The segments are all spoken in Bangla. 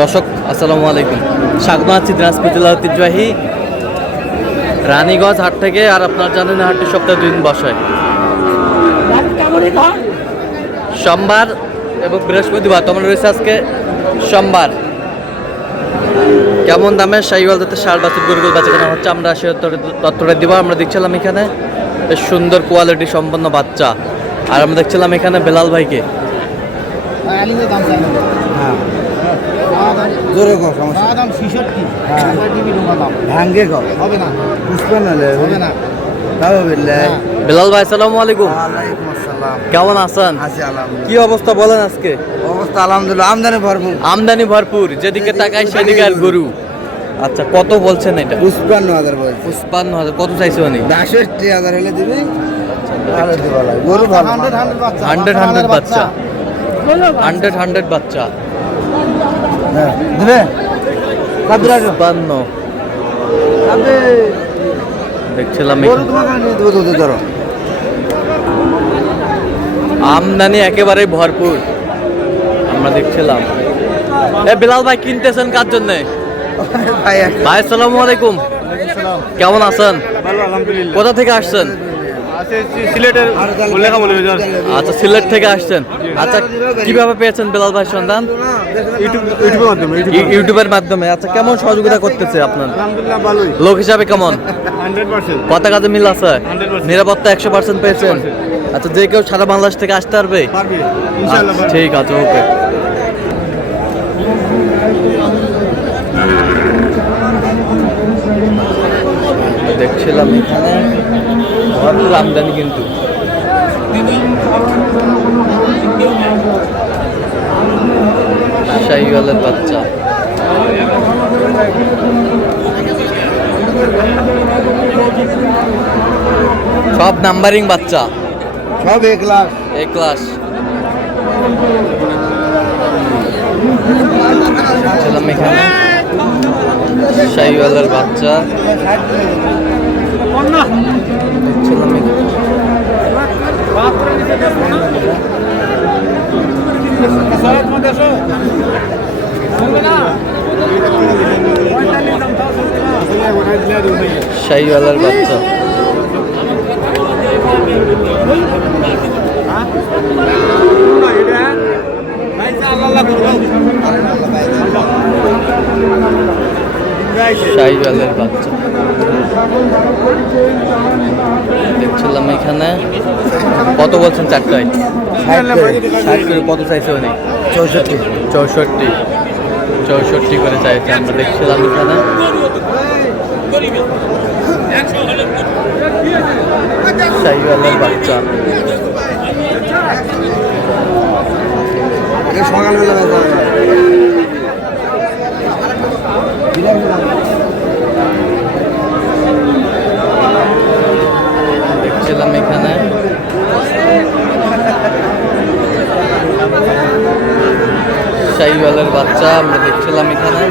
দর্শক আসসালামু আলাইকুম, স্বাগত আছি দিনাজপুর জেলার ঐতিহ্যবাহী রানীগঞ্জ হাট থেকে। আর আপনার জানেন হাটটি সপ্তাহে 2 দিন বসায়, সোমবার এবং বৃহস্পতিবার। তোমার রয়েছে আজকে সোমবার। কেমন দামে শাহিওয়াল জাতের ষাঁড় বাছুর গরুগুলো বেচাকেনা হচ্ছে আমরা সে তথ্যটা দিব। আমরা দেখছিলাম এখানে বেশ সুন্দর কোয়ালিটি সম্পন্ন বাচ্চা, আর আমরা দেখছিলাম এখানে বেলাল ভাইকে। জোরে কর, সমস্যা দাম 66 ভাঙ্গে কর, হবে না বুঝবে না, হবে না তাও বিল্লাহ। বেলাল ভাই আসসালামু আলাইকুম। ওয়ালাইকুম আসসালাম, কেমন আছেন? আছি আলহামদুলিল্লাহ। কি অবস্থা বলেন আজকে? অবস্থা আলহামদুলিল্লাহ, আমদানি ভরপুর। আমদানি ভরপুর, যেদিকে তাকাই সেদিকে আর গরু। আচ্ছা, কত বলছেন এটা? 55,000 বলছি। 55,000 কত চাইছো উনি? 62,000 হলে দিবি, ভালো দিবা লাগে। গরু ভালো, 100 বাচ্চা, 100 বাচ্চা, 100 বাচ্চা। হ্যাঁ দিবে 55 দেখছিলাম গরু তোমাকে নিয়ে দেবো, দুধ ধরো। আমদানি একেবারে ভরপুর আমরা দেখছিলাম। বেলাল ভাই কিনতেছেন কার জন্য? ভাই ভাই আসসালামু আলাইকুম, কেমন আছেন? ভালো আলহামদুলিল্লাহ। কোথা থেকে আসছেন? সিলেটের আচ্ছা, সিলেট থেকে আসছেন। আচ্ছা, কিভাবে পেয়েছেন বেলাল ভাই সন্ধান? ইউটিউবের মাধ্যমে। ইউটিউবের মাধ্যমে। আচ্ছা, কেমন সহযোগিতা করতেছে আপনার? আলহামদুলিল্লাহ ভালোই, লোক হিসাবে কেমন? 100%। কথা কাজে মিল আছে? 100%। নিরাপত্তা 100% পেয়েছেন? আচ্ছা, যে কেউ সারা বাংলাদেশ থেকে আসতে পারবে? পারবে ইনশাআল্লাহ। আচ্ছা, ঠিক আছে, ওকে। দেখছিলাম এখানে ভরপুর আমদানি, কিন্তু শাহিওয়ালের বাচ্চা। সব নাম্বারিং বাচ্চা, সব এক লাখ। এ ক্লাস। ছিলাম এখানে শাহিওয়ালের বাচ্চা ছিলাম শাহিওয়ালের বাচ্চা। শাহিওয়ালের বাচ্চা দেখছিলাম এখানে। কত বলছেন চারটায়? 60 করে। কত চাইছে উনি? 64 করে চাইছে। আমরা দেখছিলাম এখানে শাহিওয়ালের বাচ্চা। সকালবেলা দেখছিলাম এখানে শাহিওয়ালের বাচ্চা। আমরা দেখছিলাম এখানে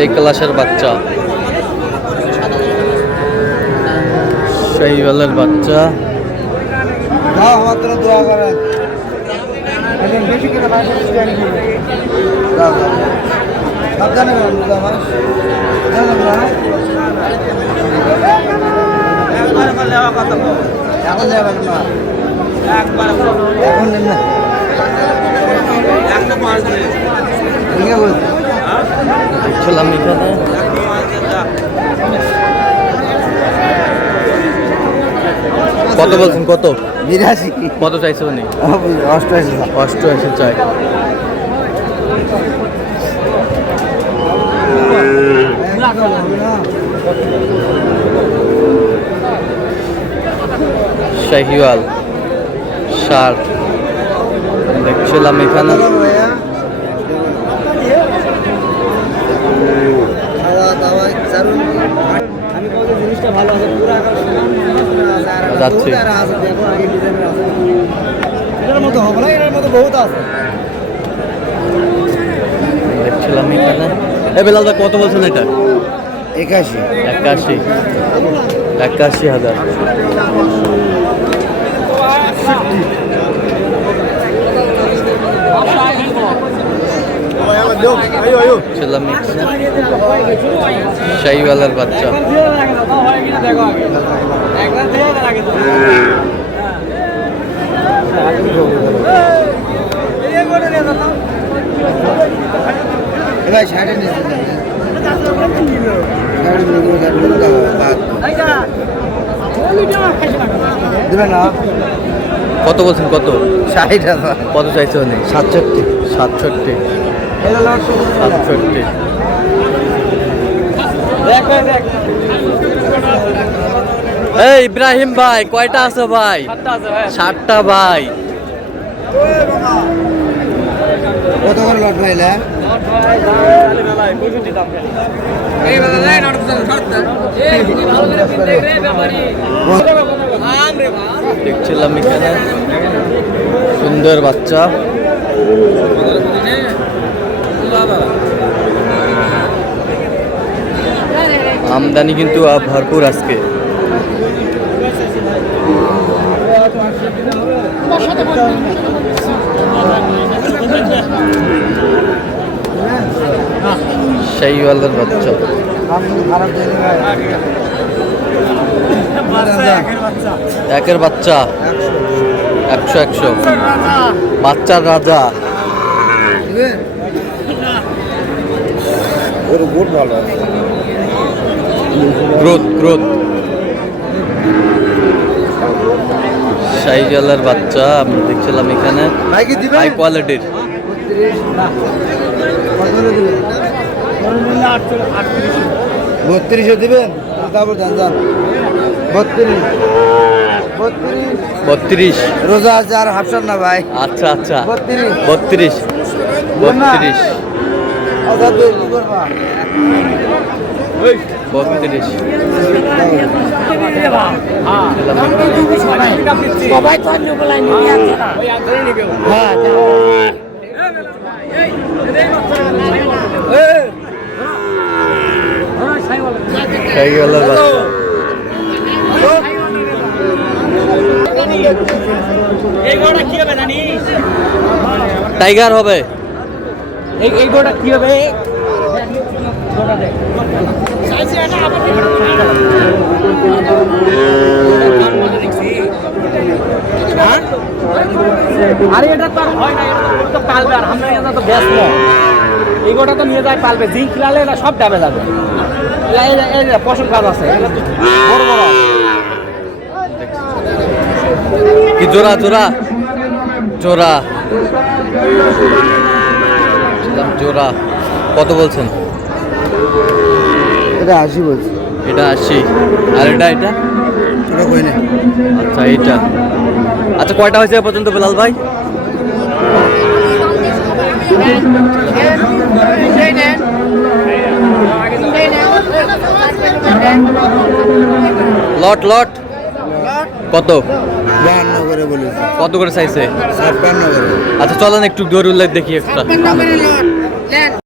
এই ক্লাসের বাচ্চা, শাহিওয়ালের বাচ্চা। দোয়া করেন। সাবধানে এখন যাবেন না, এখন নেন না। দেখছিলাম এখানে কত বলছেন? কত? 82। কত চাইছে উনি? 88 চাই। শাহিওয়াল ষাঁড় দেখছিলাম এখানে। জিনিসটা ভালো আছে, পুরো যাচ্ছে। এটার মতো হবে না, এটার মতো বহুত আছে। দেখছিলাম এখানে। বেলাল দা কত বলছেন এটা? 81 81,000। ছিলাম এখানে শাহিওয়ালার বাচ্চা। ভাই সাড়ে দেবে না কত বলছেন কত? 60,000। কত চাইছে উনি? 67। 67। 67। এই ইব্রাহিম ভাই কয়টা আছে ভাই? 7টা ভাই। কত করে লট ভাইলে? দেখছিলাম এখানে সুন্দর বাচ্চা। আমদানি কিন্তু ভরপুর আজকে। শাহিওয়ালার বাচ্চা। একের বাচ্চা 100 বাচ্চার রাজা। Growth growth. শাহিওয়ালার বাচ্চা আমরা দেখছিলাম এখানে হাই কোয়ালিটির। 32 দিবেন? তারপর যান যান 32। রোজা আছে আর হাফসান না ভাই। আচ্ছা আচ্ছা 32। 32। 32। সবাই তো অন্য বলাই নিয়ে আছে না। হ্যাঁ শাহিওয়ালার বাচ্চা। টাইগার হবে। এই গোটা কি হবে? আরে এটা তো আর হয় না, এটা তো পালবে। আর আমরা এটা তো ব্যস্ত। এই গোটা তো নিয়ে যায় পালবে। জিঙ্ক খেলালে এটা সব ডাবে যাবে। এই পশম কাজ আছে বড় বড়। কি জোড়া জোড়া জোড়া জোড়া কত বলছেন? এটা 80 বলছি। এটা 80। আর এটা এটা কই না? আচ্ছা এইটা। আচ্ছা কয়টা হয়েছে এ পর্যন্ত বেলাল ভাই? লট লট কত? 52 করে বলেছি। কত করে চাইছে? 56 করে। আচ্ছা চলেন একটু দৌড় উল্লেখ দেখি একটা।